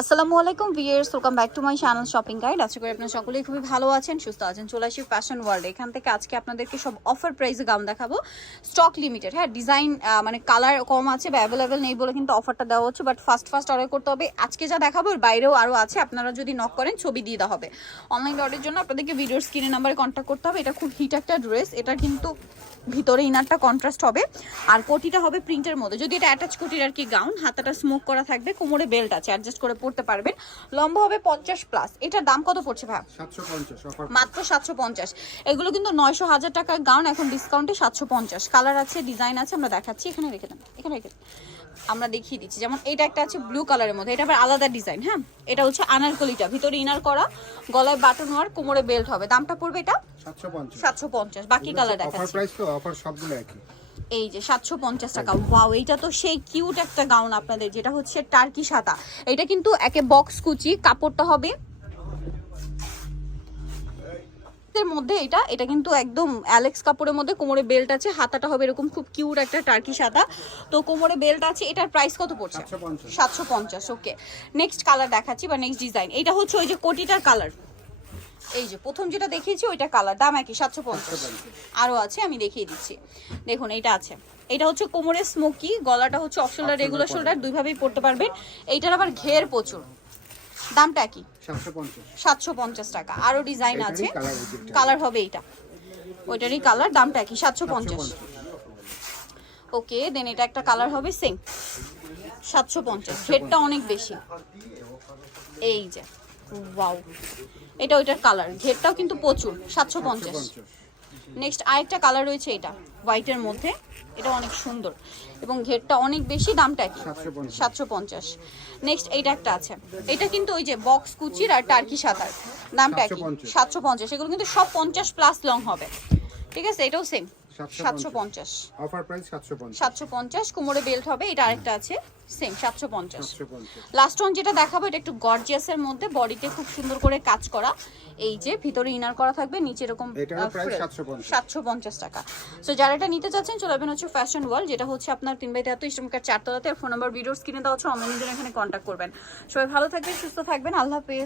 আসসালামু আলাইকুম viewers welcome back to my channel shopping guide আশা করি আপনারা সকলেই খুবই ভালো আছেন, সুস্থ আছেন, চলে আসি ফ্যাশন ওয়ার্ল্ড এখান থেকে আজকে আপনাদেরকে সব অফার প্রাইসে গাউন দেখাবো। স্টক লিমিটেড হ্যাঁ ডিজাইন মানে কালার কম আছে বা অ্যাভেলেবেল নেই বলে কিন্তু অফারটা দেওয়া হচ্ছে বাট ফার্স্ট ফার্স্ট অর্ডার করতে হবে। আজকে যা দেখাবো, এর বাইরেও আরও আছে, আপনারা যদি নক করেন, ছবি দিয়ে দেওয়া হবে। অনলাইন অর্ডারের জন্য আপনাদেরকে ভিডিওর স্ক্রিনে নাম্বারে কন্ট্যাক্ট করতে হবে। এটা খুব হিট একটা ড্রেস এটা কিন্তু ভিতরে ইনারটা কন্ট্রাস্ট হবে। আর কোটিটা হবে প্রিন্টের মধ্যে। যদি এটা অ্যাটাচ কোটির আর কি গাউন হাতাটা স্মোক করা থাকবে কোমরে বেল্ট আছে অ্যাডজাস্ট করে পড়তে পারবেন। লম্বা হবে পঞ্চাশ প্লাস এটার দাম কত পড়ছে ভাই মাত্র সাতশো পঞ্চাশ। এগুলো কিন্তু নয়শো হাজার টাকার গাউন এখন ডিসকাউন্টে সাতশো পঞ্চাশ। কালার আছে ডিজাইন আছে আমরা দেখাচ্ছি। এখানে রেখে দেন এখানে রেখে দেন। আমরা দেখিয়ে দিচ্ছি। যেমন এটা একটা আছে ব্লু কালারের মধ্যে। এটা আবার আলাদা ডিজাইন হ্যাঁ? এটা হচ্ছে আনারকলিটা ভিতরে ইনার করা গলায় বাটন হওয়ার কোমরে বেল্ট হবে। দামটা পড়বে এটা? সাতশো পঞ্চাশ। বাকি কালার দেখাচ্ছি। এই যে সাতশো পঞ্চাশ টাকা। ওয়াও এইটা তো সেই কিউট একটা গাউন আপনাদের যেটা হচ্ছে টার্কি সাদা। এটা কিন্তু একে বক্স কুচি কাপড়টা হবে এর মধ্যে এটা এটা কিন্তু একদম অ্যালেক্স কাপড়ের মধ্যে কোমরে বেল্ট আছে হাতাটা হবে এরকম খুব কিউট একটা টার্কি সাদা। তো কোমরে বেল্ট আছে এটার প্রাইস কত পড়ছে? সাতশো পঞ্চাশ। সাতশো পঞ্চাশ ওকে নেক্সট কালার দেখাচ্ছি বা নেক্সট ডিজাইন এটা হচ্ছে ওই যে কোটিটার কালার এই যে প্রথম যেটা দেখিয়েছি ওইটা কালার দাম একই সাতশো পঞ্চাশ। আরও আছে আমি দেখিয়ে দিচ্ছি। দেখুন এটা আছে। এটা হচ্ছে কোমরে স্মোকি গলাটা হচ্ছে অফ শোল্ডার রেগুলার শোল্ডার দুইভাবেই পড়তে পারবেন। এইটার আবার ঘের প্রচুর। দামটা কি? সাতশো পঞ্চাশ। টাকা। আরও ডিজাইন আছে। কালার হবে এইটা। ওইটারই কালার দামটা কি? সাতশো পঞ্চাশ। ওকে দেন এটা একটা কালার হবে সেম সাতশো পঞ্চাশ। ঘেরটা অনেক বেশি। এই যে ওয়াও এটা ওইটার কালার ঘেরটাও কিন্তু প্রচুর। সাতশো পঞ্চাশ। নেক্সট আরেকটা কালার রয়েছে এটা হোয়াইটের মধ্যে। এটা অনেক সুন্দর এবং ঘেরটা অনেক বেশি দামটা কি? সাতশো পঞ্চাশ। নেক্সট এইটা একটা আছে। এটা কিন্তু ওই যে বক্স কুচির আর টার্কি সাঁতার। দামটা কি সাতশো পঞ্চাশ। এগুলো কিন্তু সব পঞ্চাশ প্লাস লং হবে। ঠিক আছে? এটাও সেম 750 সাতশো পঞ্চাশ। অফার প্রাইস সাতশো পঞ্চাশ। সাতশো পঞ্চাশ কোমরে বেল্ট হবে এটা আরেকটা আছে সেম সাতশো পঞ্চাশ। লাস্ট ওয়ান যেটা দেখাবো এটা একটু গর্জিয়াসের মধ্যে বডিতে খুব সুন্দর করে কাজ করা। এই যে ভিতরে ইনার করা থাকবে নিচে এরকম এটারও প্রাইস 750 সাতশো পঞ্চাশ। টাকা। সো যারা এটা নিতে চাচ্ছেন চলে যাবেন হচ্ছে ফ্যাশন ওয়ার্ল্ড যেটা হচ্ছে আপনার তিন বাই তেহাত্তর ইস্টমকার চারতলাতে। ফোন নাম্বার ভিডিওস কিনে দেওয়া হচ্ছে অনলাইনে এখানে কন্ট্যাক্ট করবেন। সবাই ভালো থাকবেন সুস্থ থাকবেন আল্লাহ হাফেজ।